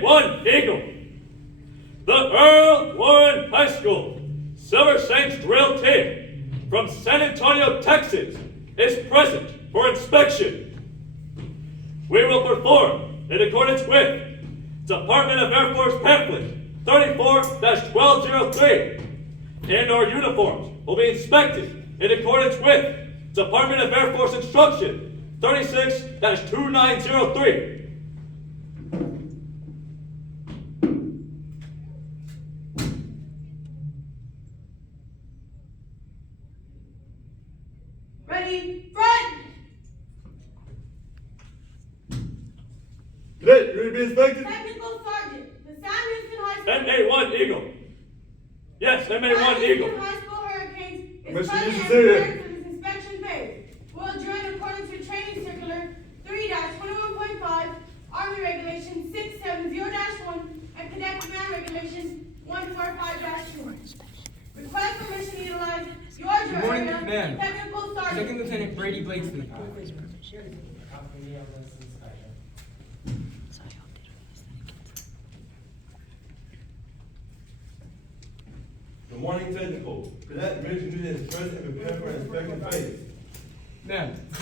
MA1 Eagle. The Earl Warren High School Silver Saints drill team from San Antonio, Texas is present for inspection. We will perform in accordance with Department of Air Force pamphlet 34-1203. And our uniforms will be inspected in accordance with Department of Air Force instruction 36-2903. Ready, front! Cadet, you ready to be inspected? Technical Sergeant, the Sam Houston High School. MA1 Eagle. Yes, MA1 Eagle. High School Hurricanes is Mission present and Interior. prepared for this inspection phase. Will adjourn in accordance with Training Circular 3-21.5, Army Regulation 670-1, and Cadet Command Regulation 145-2. Request permission to utilize your Good morning, area, Command. Technical Sergeant. Second Lieutenant Brady Blakesley. Good morning, technical. Cadet Major Newton is present and prepared for inspection phase. Ma'am, the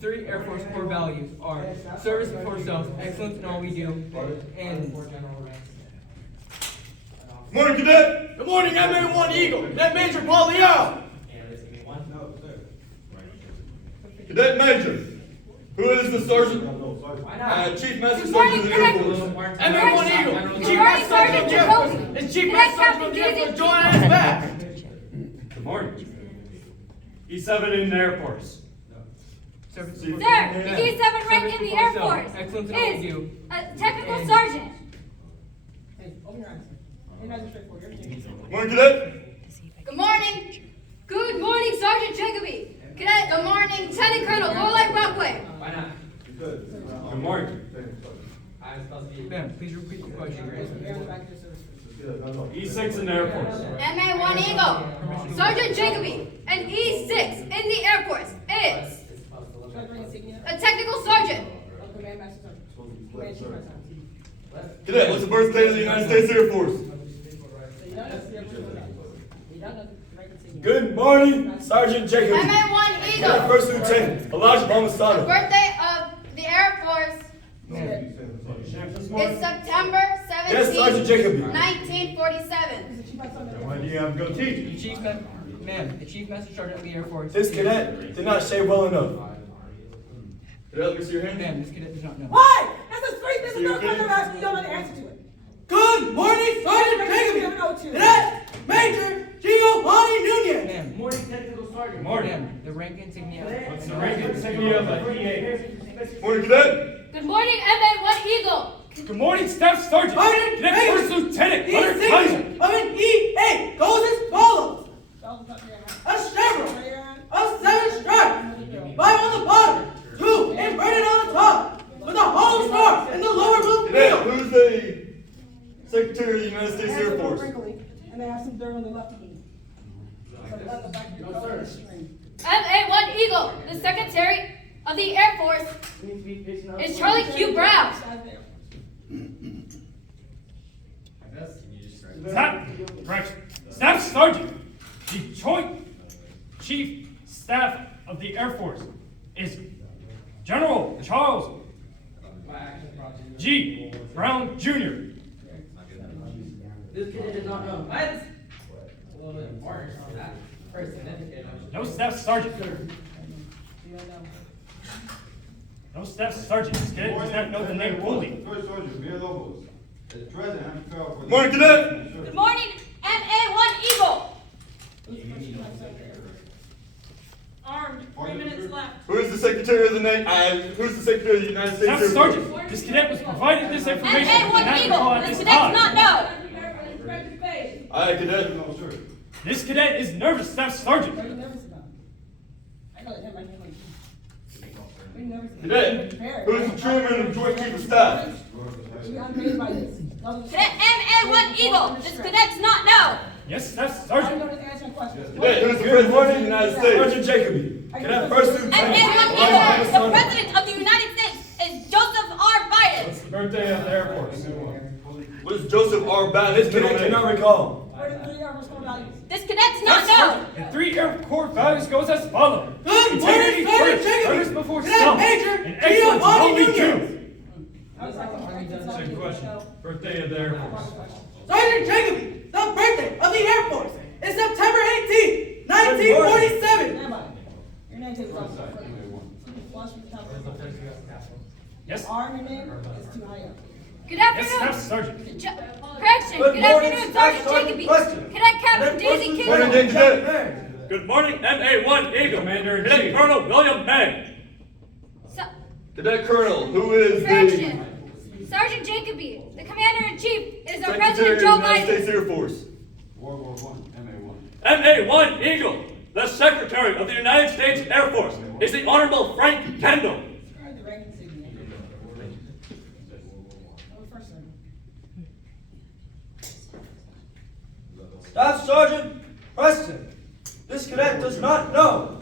three Air Force core values are service before self, excellence in all we do, and Good morning, Cadet. Good morning, MA1 Eagle. Cadet Major Paul Leal. Cadet Major. Who is the sergeant? Chief Master Sergeant of the Air Force. MA1 Eagle. Chief Master Sergeant of the Air Force. It's Chief Master Sergeant of the Air Force joining us back. Good morning. E7 in the Air Force. service Sir, before the E7 rank in the Air Force excellence in all we is do. a technical sergeant. Hey, open your eyes. Your eyes are straight forward. Morning, Cadet. Good morning. Good morning, Sergeant Jacoby. Cadet, good morning, Lieutenant Colonel Lorali Brockway. Why not? Good morning. I'm supposed to be. Ma'am, please repeat the question. E6 in the Air Force. MA1 Eagle, Sergeant Jacoby, and E6 in the Air Force is a technical sergeant. Command Master Sergeant. Command Chief Master Sergeant. Cadet, what's the birthday of the United States Air Force? So you don't know the rank insignia. Good morning, Sergeant Jacob. MA1 Cadet Eagle, First Lieutenant Elijah Balmasada. birthday of the Air Force Ma'am, is September Yes, Sergeant 17, Jacoby. 1947. Chief Master Sergeant. Why do you have goatee? the Chief Master Sergeant of the Air Force. This cadet did not shave well enough. Cadet, let me see your hand. Ma'am, this cadet does not know. Why? That's a straight. This is not a question I'm asking. You don't know the answer to it. Good morning, Sergeant You Jacoby. don't know to. Cadet Major Giovanni Nunez. Ma'am, Morning, Technical Sergeant. ma'am, the rank insignia. What's the rank insignia of a E8? Morning, Cadet. Good morning, MA1 Eagle. Good morning, Staff Sergeant. Sergeant Cadet Major. First Lieutenant Hunter Kaiser. E6 of an E8 goes as follows. Don't touch your hand. A chevron Turn your hand. of 7 stripes, 5 on the bottom, 2 embroidered on the top, with a hollow star in the lower blue Cadet, field. who's the Secretary of the United States Hands Air are Force? wrinkly, and they have some dirt on the left knee. So let the back of your coat string. MA1 Eagle, the Secretary of the Air Force is Charlie Q. Brown. Stand there. Staff Sergeant, the Joint Chief Staff of the Air Force is General Charles G. Brown Jr. This kid does not know. What? A little bit important on that. First certificate. No Staff Sergeant. You don't know. No Staff Sergeant. This cadet does not know the name fully. First Sergeant Villalobos is present and prepared for the. Morning, Cadet. Good morning, MA1 Eagle. Armed, 3 minutes left. Who is the Secretary of the Who's the Secretary of the United States Staff Air Force? Sergeant, this cadet was provided this information and MA1 not Eagle, call at this this cadet does time. not know. Aye, Cadet. No, sir. This cadet is nervous, Staff Sergeant. What are you nervous about? I know that him right here. What are you nervous about? Cadet, who's the Chairman of the Joint Chief of Staff? You got amazed by this. Cadet MA1 Eagle, this cadet does not know. Yes, Staff I don't Sergeant. know the answer to questions. Cadet, who's the President of the United States? Sergeant Jacoby. Cadet First Lieutenant MA1 Elijah Eagle, the Balmasada. President of the United States is Joseph R. Biden. birthday of the Air Force. What is Joseph R. Babbitt's middle name? recall. What are the 3 Air Force core values? This cadet does not know. The 3 Air Corps values goes as follows. Good Integrity morning, first, Sergeant service Jacoby. before Cadet self, Major and excellence in Giovanni all we Nunez. do. Second Second question, birthday of the Air Force. Sergeant Jacoby, the birthday of the Air Force is September 18th, 1947. Stand by. Your name takes off. Flush with the top of the Yes? arm, your name is too high up. Good Yes, afternoon. Staff Sergeant. Correction. Good Good morning, afternoon, Staff Sergeant Sergeant Jacoby. Preston. Cadet Captain Daisy Morning, Kittle. Cadet. Good morning, MA1 Eagle, Commander-in-Chief. Cadet Colonel William May. Cadet Colonel, who is the Correction. Sergeant Jacoby, the Commander-in-Chief, is our Secretary President of the Joe United States Biden. Air Force? World War I, MA1. MA1 Eagle, the Secretary of the United States Air Force, is the Honorable Frank Kendall. Describe the rank insignia. First sergeant. Staff Sergeant Preston, this cadet does not know.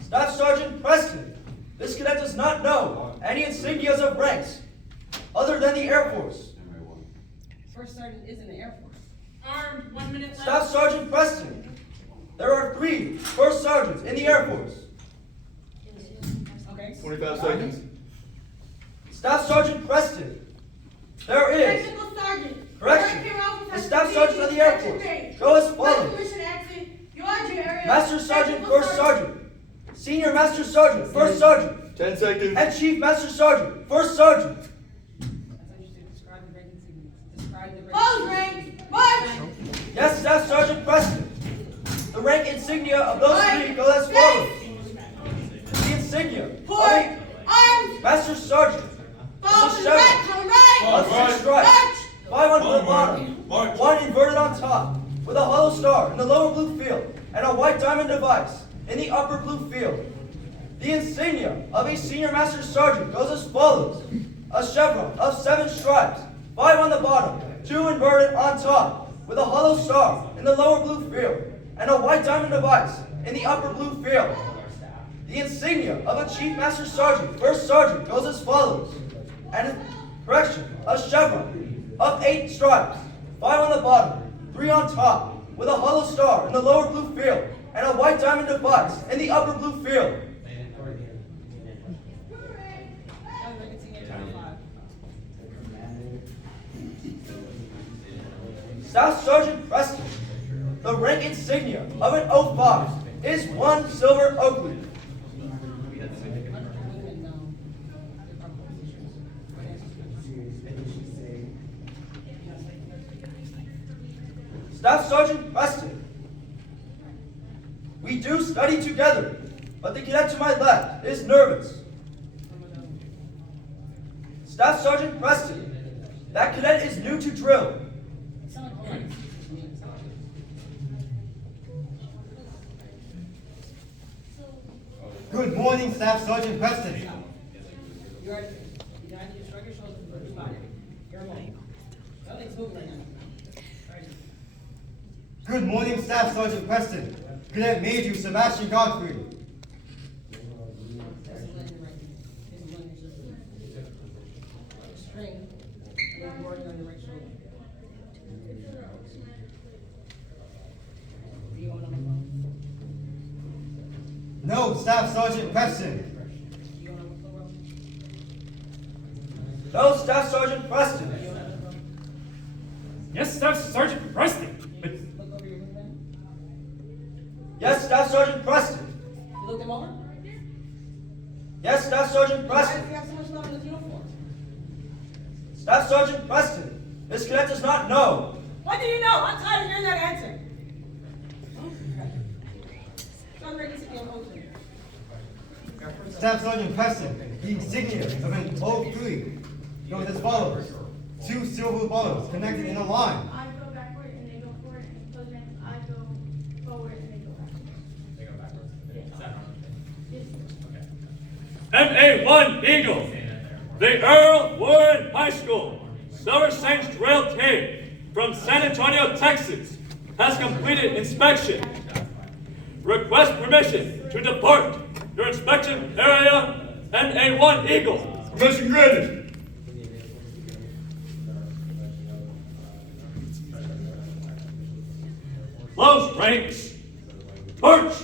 Staff Sergeant Preston, this cadet does not know any insignias of ranks other than the Air Force. MA1. First sergeant is in the Air Force. Armed, 1 minute left. Staff Sergeant Preston, there are 3 first sergeants in the Air Force. Okay. 25 seconds. Staff Sergeant Preston, there is. Technical Sergeant. Correction. American Rifle The Staff Sergeants of the Air Force go as follows. Mission exit, Georgia area. Master Sergeant, Technical First Sergeant. Senior Master Sergeant, First Sergeant. 10 seconds. And Chief Master Sergeant, First Sergeant. That's how you should describe the rank insignia. Describe the rank. Close rank, march. Yes, Staff Sergeant Preston. The rank insignia of those 3 go as follows. The insignia of Port, a arms, Master Sergeant fall is to a the right, chevron turn right. of 6 stripes, March. 5 on the bottom, 1 inverted on top, with a hollow star in the lower blue field, and a white diamond device in the upper blue field. The insignia of a Senior Master Sergeant goes as follows. A chevron of 7 stripes, 5 on the bottom, 2 inverted on top, with a hollow star in the lower blue field, and a white diamond device in the upper blue field. The insignia of a Chief Master Sergeant, First Sergeant, goes as follows. And correction, a chevron of 8 stripes, 5 on the bottom, 3 on top, with a hollow star in the lower blue field, and a white diamond device in the upper blue field. Describe the rank insignia. Chapter 5. Staff Sergeant Preston, the rank insignia of an O5 is 1 silver oak leaf. Staff Sergeant Preston, we do study together, but the cadet to my left is nervous. Staff Sergeant Preston, that cadet is new to drill. Good morning, Staff Sergeant Preston. You ready? You gotta just shrug your shoulders and put your body. You're alone. Nothing's moving right now. Ready? Good morning, Staff Sergeant Preston. Cadet Major Sebastian Godfrey. That's the leg right. This is one your shoulder. String. And then boarding on your right shoulder. Are you going on the phone? No, Staff Sergeant Preston. You going on the phone? No, Staff Sergeant Preston. Yes, Staff Sergeant Preston. But Look over your wingman. Yes, Staff Sergeant Preston. You looked him over? Yes, Staff Sergeant Why Preston. do you have so much love in his uniform? Staff Sergeant Preston, this cadet does not know. What do you know? I'm tired of hearing that answer. John Reagan said I'm open. Staff Sergeant Preston, the insignia of an O3 goes as follows. 2 silver balls connected in a line. I go backward and they go forward, and close rank, I go forward and they go backward. They go backwards. Yes. MA1 Eagle, the Earl Warren High School Summer Saints Drill Team from San Antonio, Texas, has completed inspection. Request permission to depart. your inspection area, and A1 Eagle. Permission granted. Close ranks. March.